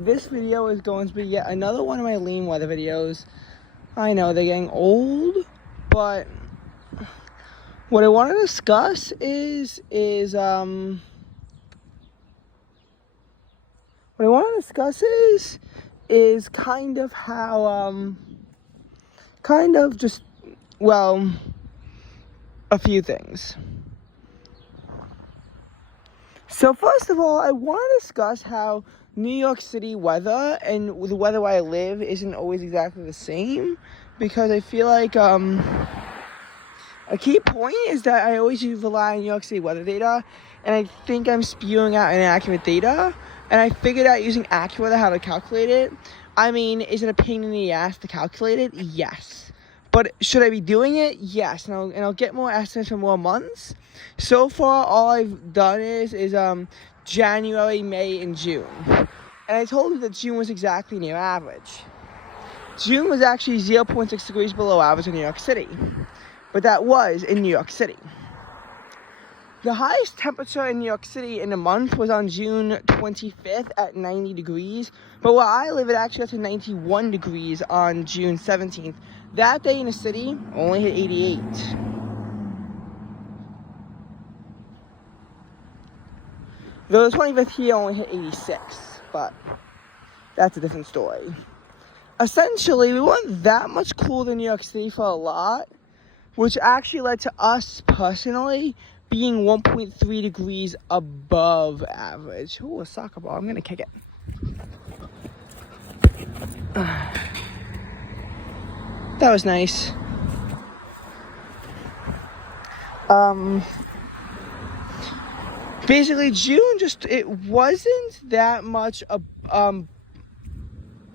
this video is going to be yet another one of my lean weather videos. I know they're getting old, but what I want to discuss is kind of how a few things. So first of all, I want to discuss how New York City weather and the weather where I live isn't always exactly the same, because I feel like a key point is that I always rely on New York City weather data, and I think I'm spewing out inaccurate data, and I figured out using AccuWeather how to calculate it. I mean, is it a pain in the ass to calculate it? Yes. But should I be doing it? Yes. And I'll get more estimates for more months. So far, all I've done is January, May, and June. And I told you that June was exactly near average. June was actually 0.6 degrees below average in New York City. But that was in New York City. The highest temperature in New York City in a month was on June 25th at 90 degrees. But where I live, it actually got to 91 degrees on June 17th. That day in the city only hit 88. Though the 25th here only hit 86, but that's a different story. Essentially, we weren't that much cooler than New York City for a lot, which actually led to us personally being 1.3 degrees above average. Ooh, a soccer ball. I'm going to kick it. That was nice. Basically, June it wasn't that much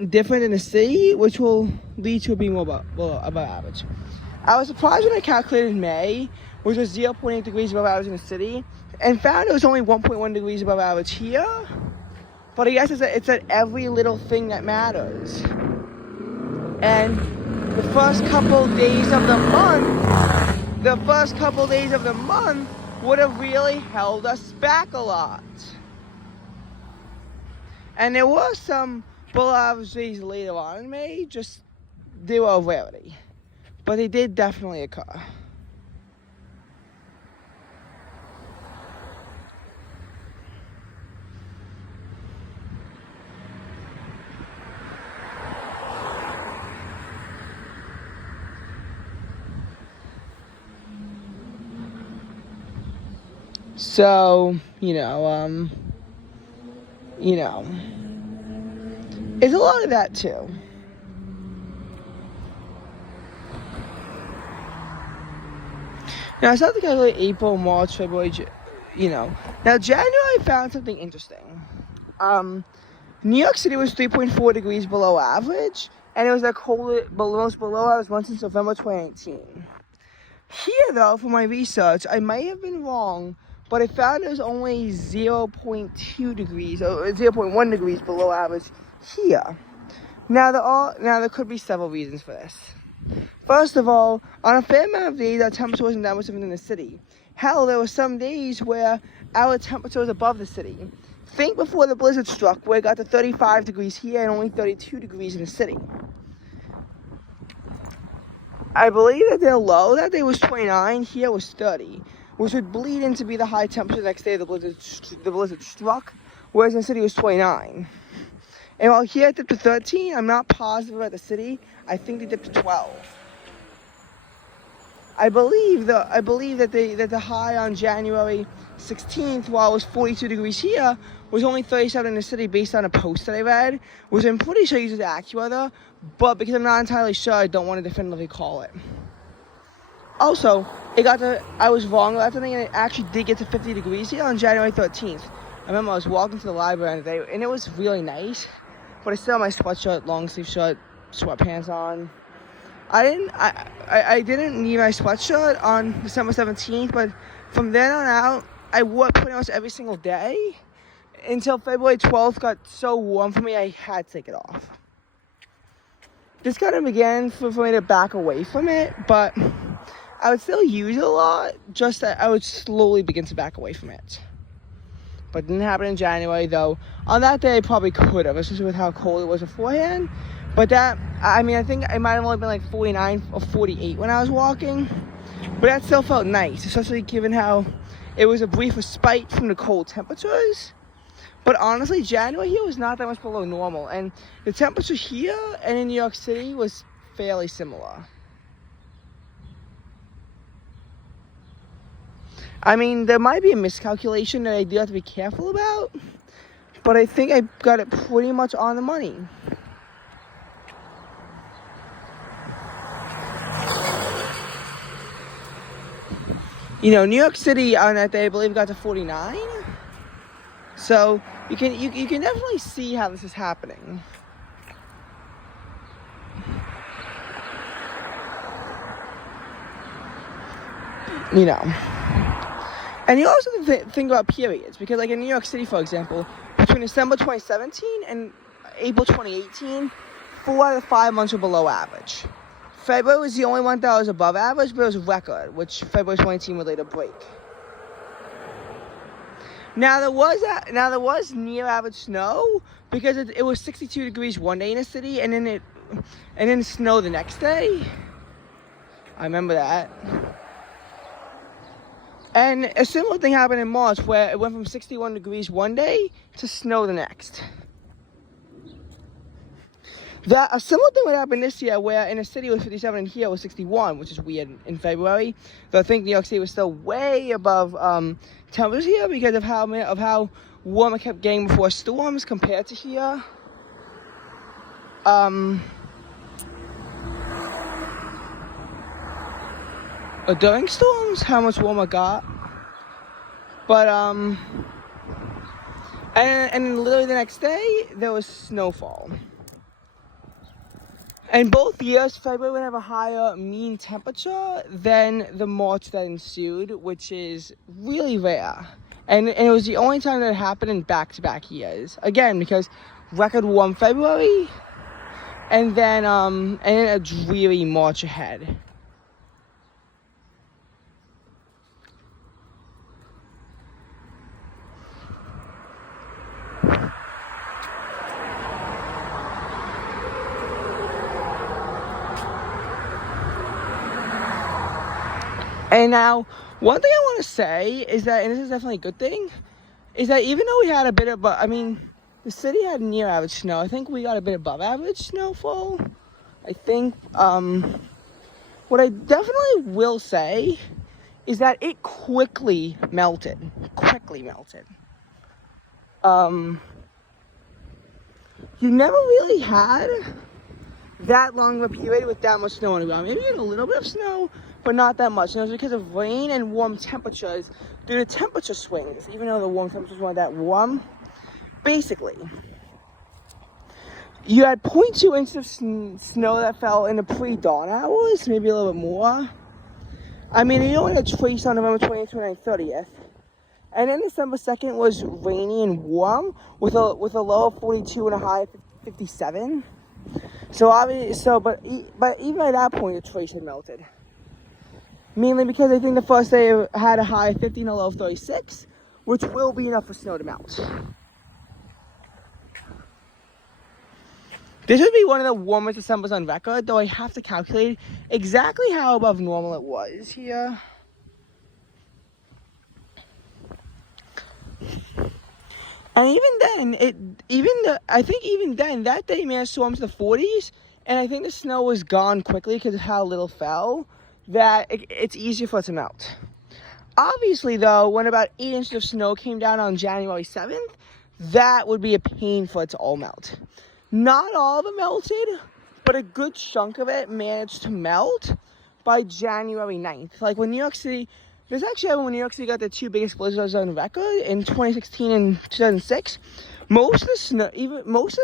different in the city, which will lead to it being more above average. I was surprised when I calculated May, which was 0.8 degrees above average in the city, and found it was only 1.1 degrees above average here. But I guess it's at every little thing that matters. And the first couple days of the month would have really held us back a lot. And there were some below average days later on in May, just they were a rarity. But they did definitely occur. So, it's a lot of that too. Now, I started to calculate April, March, February, Now, January, I found something interesting. New York City was 3.4 degrees below average, and it was the most below average month since November 2019. Here, though, for my research, I might have been wrong, but I found it was only 0.2 degrees, or 0.1 degrees below average here. Now, there could be several reasons for this. First of all, on a fair amount of days, our temperature wasn't that much different in the city. Hell, there were some days where our temperature was above the city. Think before the blizzard struck, where it got to 35 degrees here and only 32 degrees in the city. I believe that their low that day was 29, here was 30, which would bleed in to be the high temperature the next day the blizzard struck, whereas in the city it was 29. And while here it dipped to 13, I'm not positive about the city. I think they dipped to 12. I believe that the high on January 16th, while it was 42 degrees here, was only 37 in the city based on a post that I read, which I'm pretty sure uses AccuWeather, but because I'm not entirely sure, I don't want to definitively call it. Also, I was wrong about something, and it actually did get to 50 degrees here on January 13th. I remember I was walking to the library today, and it was really nice, but I still had my sweatshirt, long sleeve shirt, sweatpants on. I didn't need my sweatshirt on December 17th, but from then on out, I wore it pretty much every single day until February 12th got so warm for me, I had to take it off. This kind of began for me to back away from it, but I would still use it a lot, just that I would slowly begin to back away from it. but didn't happen in January, though. On that day, I probably could have, especially with how cold it was beforehand. But that, I mean, I think it might have only been like 49 or 48 when I was walking. But that still felt nice, especially given how it was a brief respite from the cold temperatures. But honestly, January here was not that much below normal. And the temperature here and in New York City was fairly similar. I mean, there might be a miscalculation that I do have to be careful about. But I think I got it pretty much on the money. You know, New York City on that day, I believe, got to 49. So you can definitely see how this is happening. You know. And you also think about periods, because like in New York City, for example, between December 2017 and April 2018, 4 out of 5 months were below average. February was the only month that was above average, but it was record, which February 2018 would later break. Now there was near average snow, because it was 62 degrees one day in the city, and then snow the next day. I remember that. And a similar thing happened in March, where it went from 61 degrees one day to snow the next. A similar thing would happen this year, where in a city it was 57 and here it was 61, which is weird in February. Though I think New York City was still way above temperatures here because of how warm it kept getting before storms compared to here. During storms, how much warmer it got. But and literally the next day there was snowfall. And both years, February would have a higher mean temperature than the March that ensued, which is really rare. And it was the only time that it happened in back-to-back years. Again, because record warm February, and then a dreary March ahead. And now, one thing I want to say is that, and this is definitely a good thing, is that even though we had a bit of, the city had near average snow. I think we got a bit above average snowfall. I think, what I definitely will say is that it quickly melted. You never really had that long of a period with that much snow on the ground. Maybe you had a little bit of snow, but not that much. And it was because of rain and warm temperatures due to temperature swings, even though the warm temperatures weren't that warm. Basically, you had 0.2 inches of snow that fell in the pre-dawn hours, maybe a little bit more. I mean, you only had a trace on November 20th, 29th, 30th. And then December 2nd was rainy and warm with a low of 42 and a high of 57. But even at that point, the trace had melted. Mainly because I think the first day had a high of 50 and a low of 36, which will be enough for snow to melt. This would be one of the warmest Decembers on record, though I have to calculate exactly how above normal it was here. And I think even then, that day man stormed to the 40s, and I think the snow was gone quickly because of how little fell, that it's easier for it to melt. Obviously, though, when about 8 inches of snow came down on January 7th, that would be a pain for it to all melt. Not all of it melted, but a good chunk of it managed to melt by January 9th. Like when New York City, this actually happened when New York City got the two biggest blizzards on record in 2016 and 2006. Most of the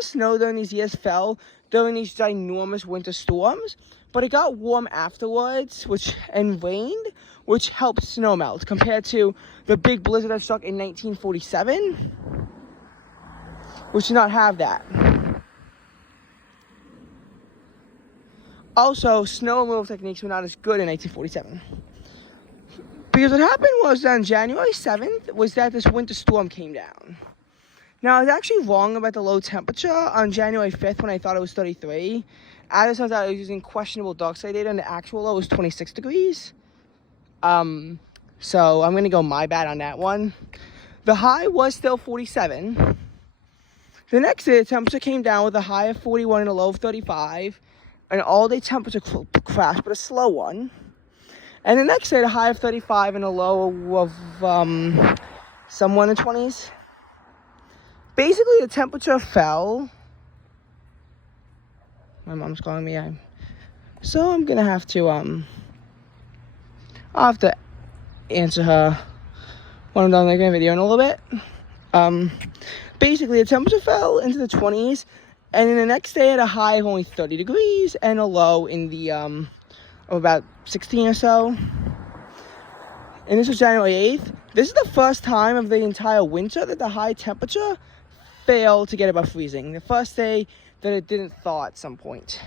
snow during these years fell during these ginormous winter storms, but it got warm afterwards, and rained, which helped snow melt compared to the big blizzard that struck in 1947, which did not have that. Also, snow removal techniques were not as good in 1947. Because what happened was on January 7th was that this winter storm came down. Now, I was actually wrong about the low temperature on January 5th when I thought it was 33. I just thought I was using questionable dark side data, and the actual low was 26 degrees. So I'm going to go my bad on that one. The high was still 47. The next day, the temperature came down with a high of 41 and a low of 35. An all-day temperature crash, but a slow one. And the next day, the high of 35 and a low of somewhere in the 20s. Basically, the temperature fell. My mom's calling me. So I'm gonna have to I'll have to answer her when I'm done making a video in a little bit. Basically, the temperature fell into the 20s, and then the next day, had a high of only 30 degrees and a low in the of about 16 or so. And this was January 8th. This is the first time of the entire winter that the high temperature failed to get above freezing. The first day that it didn't thaw at some point.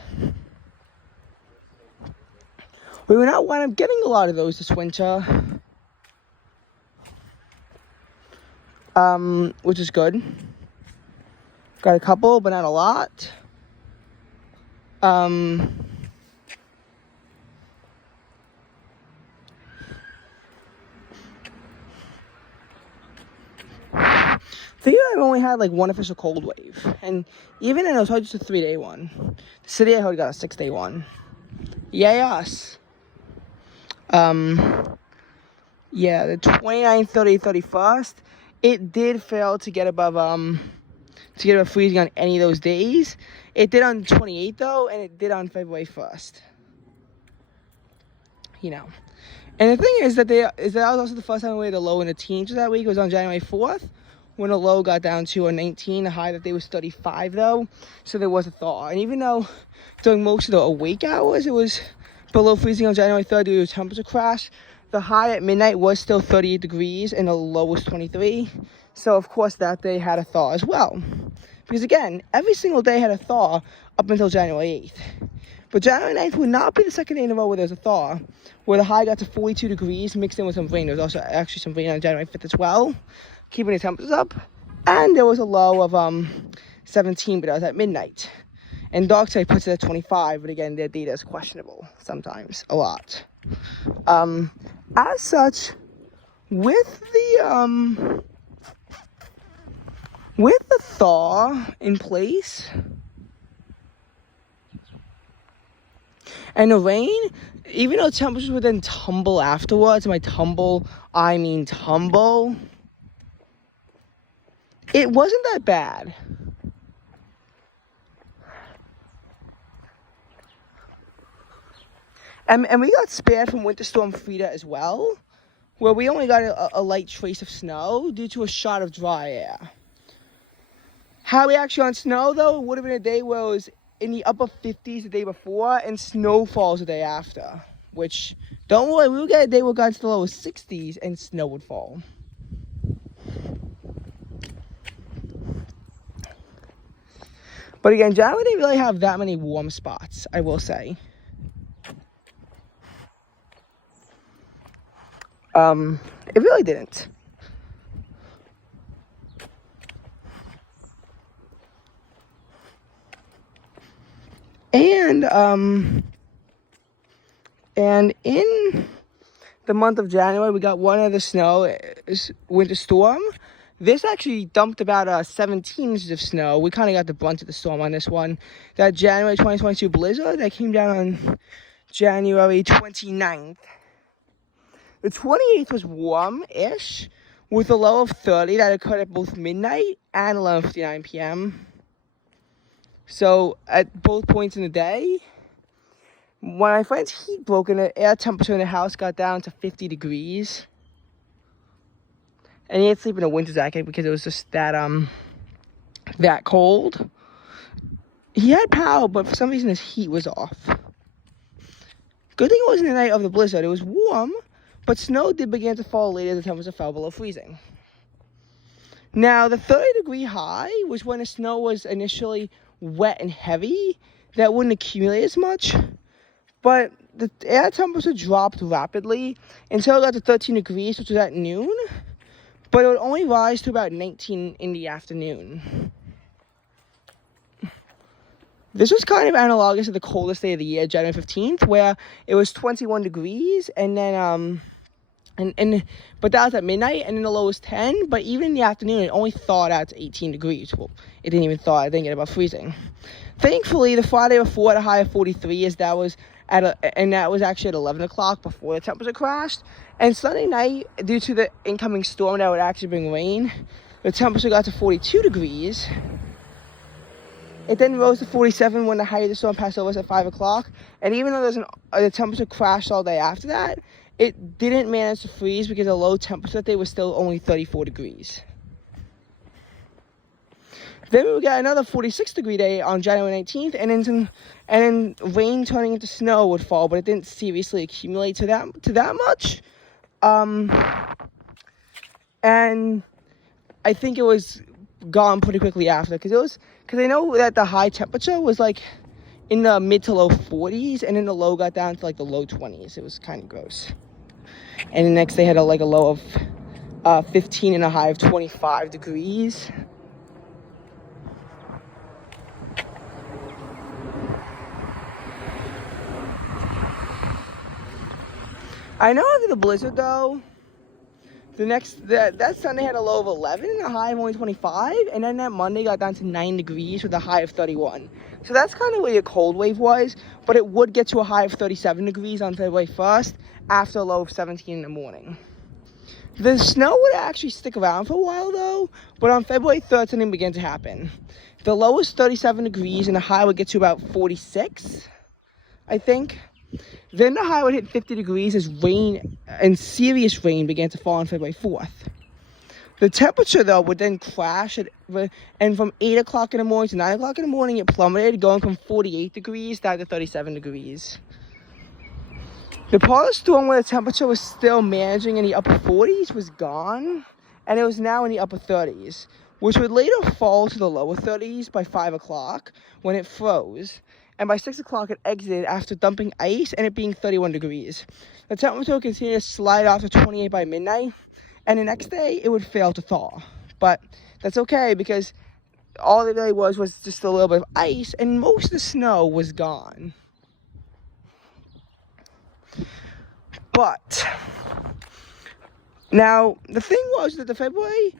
We will not wind up getting a lot of those this winter. Which is good. Got a couple, but not a lot. I think I've only had like one official cold wave, and even in it was just a 3-day one. The city I heard got a 6-day one. Yay us. Yeah, the 29th, 30th, 31st, it did fail to get above freezing on any of those days. It did on the 28th though, and it did on February 1st. You know. And the thing is that that was also the first time we had a low in the teens that week. It was on January 4th. When the low got down to a 19, the high that day was 35 though, so there was a thaw. And even though during most of the awake hours it was below freezing on January 3rd due to a temperature crash, the high at midnight was still 38 degrees and the low was 23. So of course that day had a thaw as well. Because again, every single day had a thaw up until January 8th. But January 9th would not be the second day in a row where there's a thaw, where the high got to 42 degrees mixed in with some rain. There was also actually some rain on January 5th as well, keeping the temperatures up. And there was a low of 17, but that was at midnight. And dark side puts it at 25, but again, their data is questionable sometimes, a lot. As such, with the thaw in place and the rain, even though temperatures would then tumble afterwards, and by tumble, I mean tumble, it wasn't that bad. And we got spared from Winter Storm Frida as well, where we only got a light trace of snow due to a shot of dry air. How we actually on snow, though, it would have been a day where it was in the upper 50s the day before, and snow falls the day after. Which, don't worry, we will get a day where it got to the low 60s and snow would fall. But again, January didn't really have that many warm spots, I will say. It really didn't. And in the month of January, we got one other winter storm. This actually dumped about 17 inches of snow. We kind of got the brunt of the storm on this one. That January 2022 blizzard that came down on January 29th. The 28th was warm-ish, with a low of 30 that occurred at both midnight and 11:59 p.m. So at both points in the day, when my friend's heat broke and the air temperature in the house got down to 50 degrees, and he had to sleep in a winter jacket because it was just that cold. He had power, but for some reason his heat was off. Good thing it wasn't the night of the blizzard. It was warm, but snow did begin to fall later as the temperature fell below freezing. Now, the 30-degree high was when the snow was initially wet and heavy. That wouldn't accumulate as much. But the air temperature dropped rapidly until it got to 13 degrees, which was at noon, but it would only rise to about 19 in the afternoon. This was kind of analogous to the coldest day of the year, January 15th, where it was 21 degrees, and then, but that was at midnight, and then the low was 10, but even in the afternoon, it only thawed out to 18 degrees. Well, it didn't even thaw, it didn't get above freezing. Thankfully, the Friday before had a high of 43, as that was that was actually at 11 o'clock before the temperature crashed. And Sunday night, due to the incoming storm that would actually bring rain, the temperature got to 42 degrees. It then rose to 47 when the height of the storm passed over us at 5 o'clock. And even though the temperature crashed all day after that, it didn't manage to freeze because the low temperature that day was still only 34 degrees. Then we got another 46-degree day on January 19th, and then rain turning into snow would fall, but it didn't seriously accumulate to that much. And I think it was gone pretty quickly after, because I know that the high temperature was like in the mid to low 40s, and then the low got down to like the low 20s. It was kind of gross. And the next day had a low of 15 and a high of 25 degrees. I know after the blizzard though, that Sunday had a low of 11 and a high of only 25, and then that Monday got down to 9 degrees with a high of 31. So that's kind of where your cold wave was, but it would get to a high of 37 degrees on February 1st after a low of 17 in the morning. The snow would actually stick around for a while though, but on February 3rd something began to happen. The low was 37 degrees and the high would get to about 46, I think. Then the high would hit 50 degrees as rain and serious rain began to fall on February 4th. The temperature, though, would then crash, and from 8 o'clock in the morning to 9 o'clock in the morning, it plummeted, going from 48 degrees down to 37 degrees. The part of the storm where the temperature was still managing in the upper 40s was gone, and it was now in the upper 30s, which would later fall to the lower 30s by 5 o'clock when it froze. And by 6 o'clock, it exited after dumping ice and it being 31 degrees. The temperature continued to slide off to 28 by midnight, and the next day, it would fail to thaw. But that's okay, because all it really was just a little bit of ice, and most of the snow was gone. But now, the thing was that the February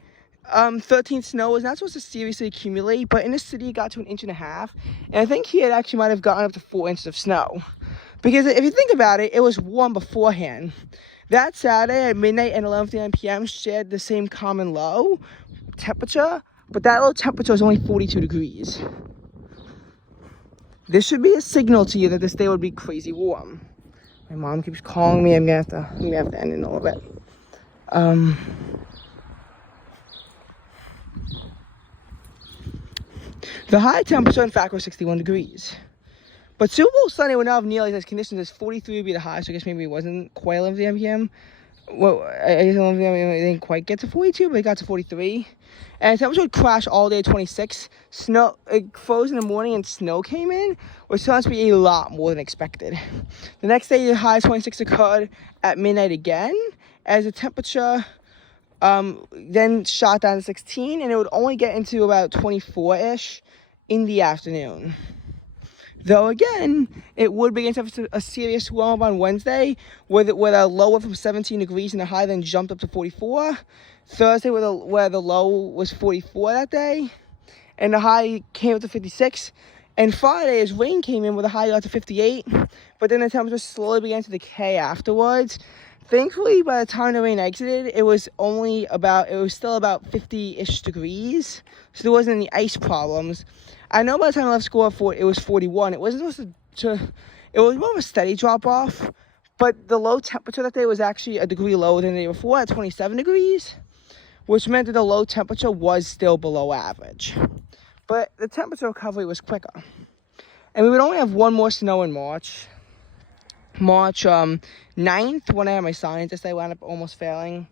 13th snow was not supposed to seriously accumulate, but in the city it got to 1.5 inches, and I think here it actually might have gotten up to 4 inches of snow. Because if you think about it, it was warm beforehand. That Saturday at midnight and 11:59 p.m. shared the same common low temperature, but that low temperature was only 42 degrees. This should be a signal to you that this day would be crazy warm. My mom keeps calling me. I'm gonna have to end in a little bit. The high temperature, in fact, was 61 degrees. But Super Bowl Sunday would not have nearly as conditions as 43 would be the high, so I guess maybe it wasn't quite 11 p.m. Well, I guess 11 p.m. it didn't quite get to 42, but it got to 43. And the temperature would crash all day at 26. Snow, it froze in the morning and snow came in, which turned out to be a lot more than expected. The next day, the high 26 occurred at midnight again, as the temperature then shot down to 16, and it would only get into about 24-ish in the afternoon. Though again, it would begin to have a serious warm up on Wednesday, with a low from 17 degrees and the high then jumped up to 44. Thursday, where the low was 44 that day, and the high came up to 56. And Friday, as rain came in, with a high got to 58, but then the temperature slowly began to decay afterwards. Thankfully, by the time the rain exited, it was still about 50-ish degrees, so there wasn't any ice problems. I know by the time I left school it was 41. It wasn't supposed it was more of a steady drop off, but the low temperature that day was actually a degree lower than the day before at 27 degrees, which meant that the low temperature was still below average. But the temperature recovery was quicker. And we would only have one more snow in March. March 9th, when I had my science test, I wound up almost failing.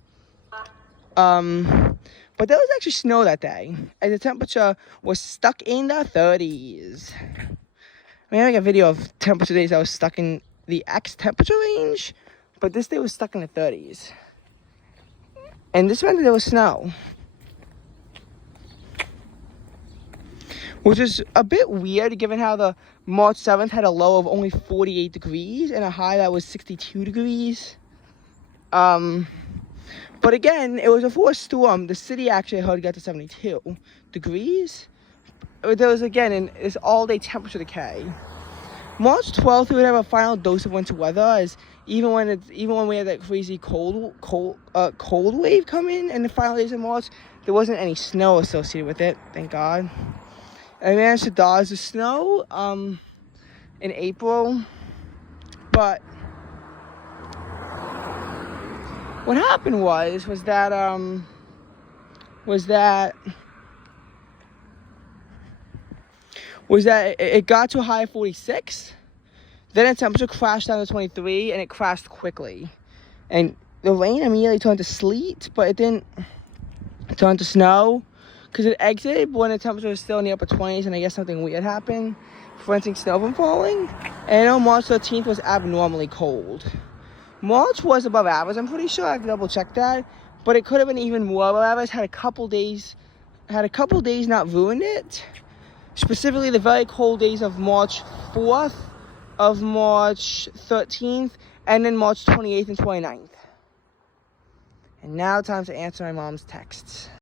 But there was actually snow that day, and the temperature was stuck in the 30s. I mean, I got a video of temperature days I was stuck in the X temperature range, but this day was stuck in the 30s. And this meant that there was snow, which is a bit weird given how the March 7th had a low of only 48 degrees and a high that was 62 degrees. But again, it was before a storm. The city actually heard got to 72 degrees. There was, again, this all-day temperature decay. March 12th, we would have a final dose of winter weather, as even when we had that crazy cold wave come in the final days of March, there wasn't any snow associated with it, thank God. I managed to dodge the snow in April, but what happened was that it got to a high of 46. Then the temperature crashed down to 23, and it crashed quickly. And the rain immediately turned to sleet, but it didn't turn to snow because it exited when the temperature was still in the upper 20s, and I guess something weird happened, preventing snow from falling. And I know March 13th was abnormally cold. March was above average, I'm pretty sure. I have to double check that. But it could have been even more above average had a couple days not ruined it. Specifically the very cold days of March 4th, of March 13th, and then March 28th and 29th. And now time to answer my mom's texts.